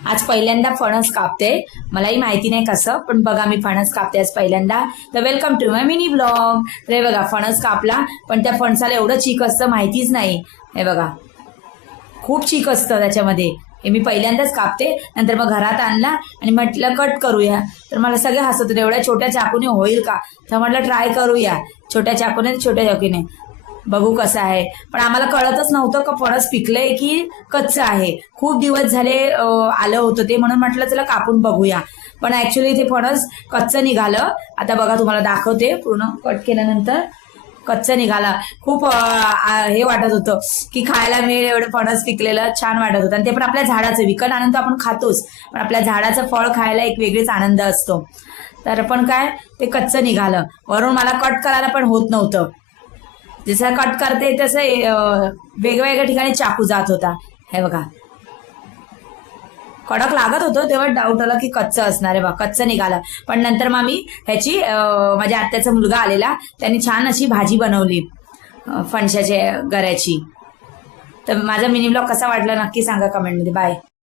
आज पहिल्यांदा फणस कापते, मलाही माहिती नाही कसं, पण बघा मी फणस कापते आज पहिल्यांदा. तर welcome to my mini blog. तर हे बघा फणस कापला, पण त्या फणसाला एवढं चीक असतं माहितीच नाही. हे बघा खूप चीक असतं त्याच्यामध्ये. हे मी पहिल्यांदाच कापते, नंतर मग घरात आणला आणि म्हटलं कट करूया. तर मला सगळे हसत होते, एवढ्या छोट्या चाकूने होईल का? तर म्हटलं ट्राय करूया छोट्या चाकूने. बघू कसं आहे. पण आम्हाला कळतच नव्हतं का फणस पिकलंय की कच्चं आहे. खूप दिवस झाले आलं होतं ते, म्हणून म्हटलं चला कापून बघूया. पण ऍक्च्युली ते फणस कच्चं निघालं. आता बघा तुम्हाला दाखवते, पूर्ण कट केल्यानंतर कच्चं निघाला. खूप हे वाटत होतं की खायला मिळेल, एवढं फणस पिकलेलं छान वाटत होतं. आणि ते पण आपल्या झाडाचं. विकत आणून तर आपण खातोच, पण आपल्या झाडाचं फळ खायला एक वेगळीच आनंद असतो. तर पण काय ते कच्चं निघालं. वरून मला कट करायला पण होत नव्हतं. जसं कट करते तसं वेगवेगळ्या ठिकाणी चाकू जात होता. हे बघा कडक लागत होतं, तेव्हा डाऊट आला की कच्चं असणार आहे. बघा कच्चं निघालं. पण नंतर मग मी ह्याची माझ्या आत्याचा मुलगा आलेला, त्यांनी छान अशी भाजी बनवली फणसाच्या गऱ्याची. तर माझा मिनी ब्लॉग कसा वाटला नक्की सांगा कमेंटमध्ये. बाय.